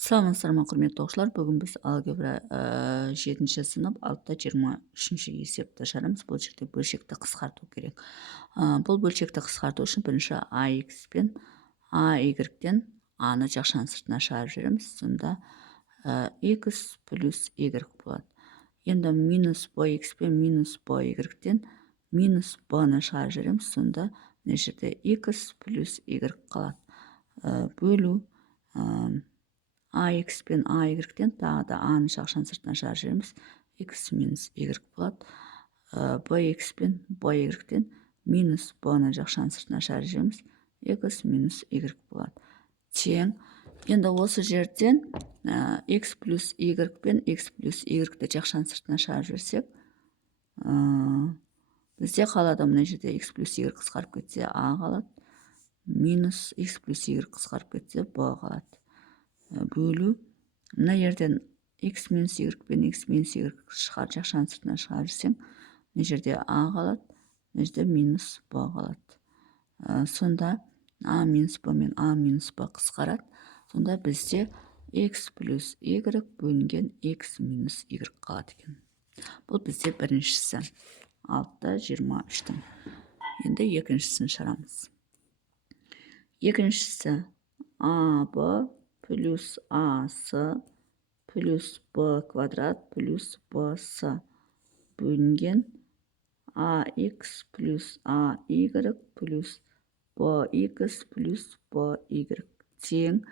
Саламатсыздар ма, құрметті оқушылар. Бүгін біз алгебра 7 сынып 6-23 есепті шығарамыз. Бұл жерде бөлшекті қысқарту керек. Бұл бөлшекті қысқарту үшін бірінші ax пен ay-тен a-ны жақшаның сыртына шығарып жібереміз. Сонда x плюс y болады. Енді минус bx пен минус by-тен минус b-ны шығарып жібереміз. Сонда мына жерде x плюс y қалады. Бөлу ax пен ay-тен тағы да a-ны жақшаның сыртына шығарып жібереміз. x минус y болады. bx пен by-тен минус b-ны жақшаның сыртына шығарып жібереміз. x минус y болады. Тең. Енді осы жерден x плюс y пен x плюс y-ді жақшаның сыртына шығарып жіберсек, бізде қалады мына жерде x плюс y қысқарып кетсе a қалады. Минус x плюс y қысқарып кетсе b қалады. Бөлу. Мына жерден x минус y пен x минус y жақшаның сыртына шығарып жіберсең, мына жерде a қалады, мына жерде минус b қалады. Сонда a минус b мен a минус b қысқарады. Сонда бізде x плюс y бөлінген x минус y қалады екен. Бұл бізде біріншісі. 6-23-тің. Енді екіншісін шығарамыз. Екіншісі ab плюс ac плюс b квадрат плюс bc бөлінген ax плюс ay плюс bx плюс by тең.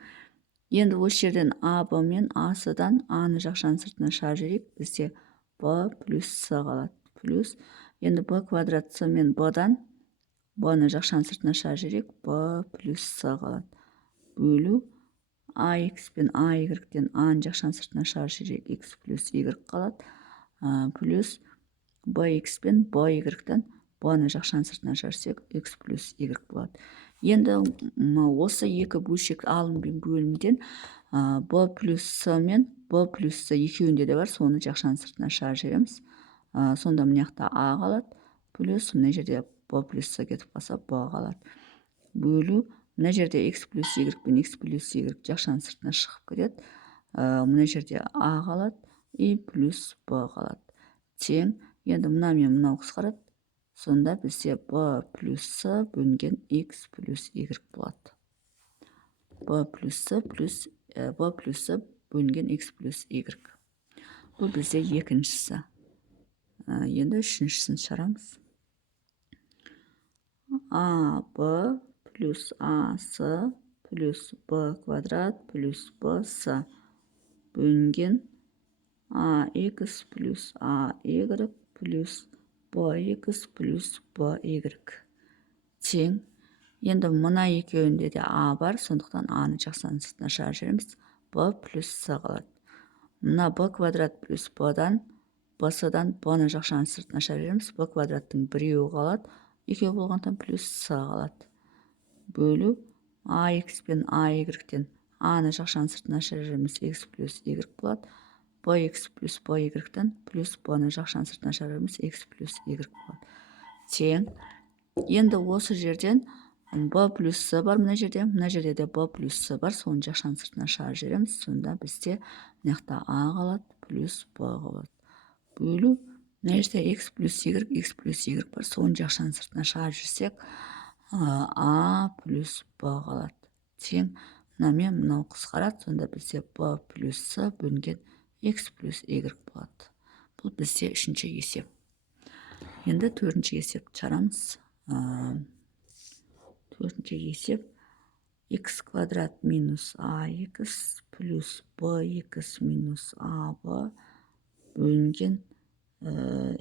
Енді осы жерден ab мен ac-дан a-ны жақшаның сыртына шығарып жіберейік. Бізде b плюс c қалады. Плюс. Енді b квадрат c мен b-дан b-ны жақшаның сыртына шығарып жіберейік. b плюс c қалады. Бөлу. ax пен ay-тен a-ны жақшаның сыртына шығарып жіберейік. x плюс y қалады. Плюс bx пен by-тен b-ны жақшаның сыртына шығарсек, x плюс y болады. Енді осы екі бөлшек алым мен бөлімден b плюс c мен b плюс c екеуінде де бар, соны жақшаның сыртына шығарып жібереміз. Сонда мына жақта a қалады. Плюс мына жерде b плюс c кетіп қалса b қалады. Бөлу. Мына жерде x плюс y пен x плюс y жақшаның сыртына шығып кетеді. Мына жерде a қалады и плюс b қалады. Тең. Енді мына мен мынау қысқарады. Сонда бізде b плюс c бөлінген x плюс y болады. b плюс c бөлінген x плюс y. Бұл бізде екіншісі. Енді үшіншісін шығарамыз. ab плюс ac плюс b квадрат плюс bc бөлінген ax плюс ay плюс bx плюс by тең. Енді мына екеуінде де a бар, сондықтан a-ны жақшаның сыртына шығарып жібереміз. b плюс c қалады. Мына b квадрат плюс b-дан bc-дан b-ны жақшаның сыртына шығарып жібереміз. b квадраттың біреуі қалады, екеу болғандықтан плюс c қалады. Бөлу. ax пен ay-тен a-ны жақшаның сыртына шығарып жібереміз. x плюс y болады. bx плюс by-тен плюс b-ны жақшаның сыртына шығарып жібереміз. x плюс y болады. Тең. Енді осы жерден b плюс c бар мына жерде де b плюс c бар, соны жақшаның сыртына шығарып жібереміз. Сонда бізде мына жақта a қалады, плюс b қалады. Бөлу. Мына жерде x плюс y бар, соны жақшаның сыртына шығарып жіберсек, a плюс b қалады. Тең. Мына мен мынау қысқарады, сонда бізде b плюс c бөлінген x плюс y болады. Бұл бізде үшінші есеп. Енді төртінші есепті шығарамыз. Төртінші есеп x квадрат минус ax плюс bx минус ab бөлінген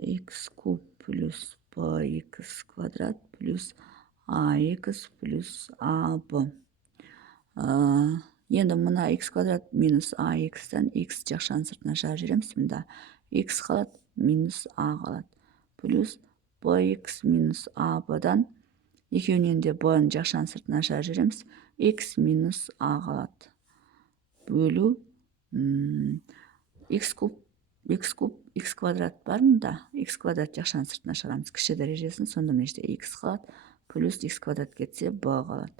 x куб плюс bx квадрат плюс ax плюс ab. Енді мына x квадрат минус ax-тан x жақшаның сыртына шығарып жібереміз. Мында x қалады, минус a қалады. Плюс bx минус ab-дан екеуінен де b-ны жақшаның сыртына шығарып жібереміз. x минус a қалады. Бөлу. x куб, x квадрат бар мында. x квадрат жақшаның сыртына шығарамыз. Кіші дәрежесін, сонда мына жерде x қалады. Плюс x квадрат кетсе b қалады.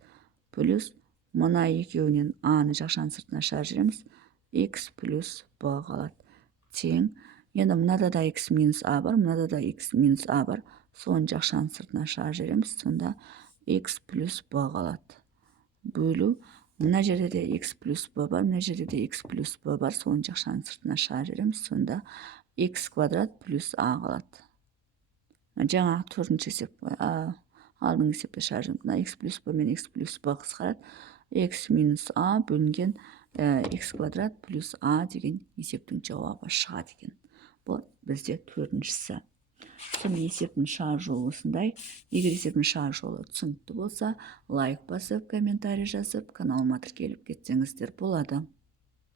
Плюс мына екеуінен а-ны жақшаның сыртына шығарып жібереміз. X плюс b қалады. Тең. Енді мынада да x минус a бар, мынада да x минус a бар. Соны жақшаның сыртына шығарып жібереміз. Сонда x плюс b қалады. Бөлу. Мына жерде де x плюс b бар, мына жерде де x плюс b бар. Соны жақшаның сыртына шығарып жібереміз. Сонда x квадрат плюс a қалады. Жаңа төртінші есеп, алдыңғы есепті шығарып жүрмін. Мына x плюс b мен x плюс b қысқарады. X минус a бөлінген x квадрат плюс a деген есептің жауабы шығады екен. Бұл бізде төртіншісі. Сонда есептің шығар жолы осындай. Егер есептің шығар жолы түсінікті болса, лайк басып, комментарий жазып, каналыма тіркеліп кетсеңіздер болады.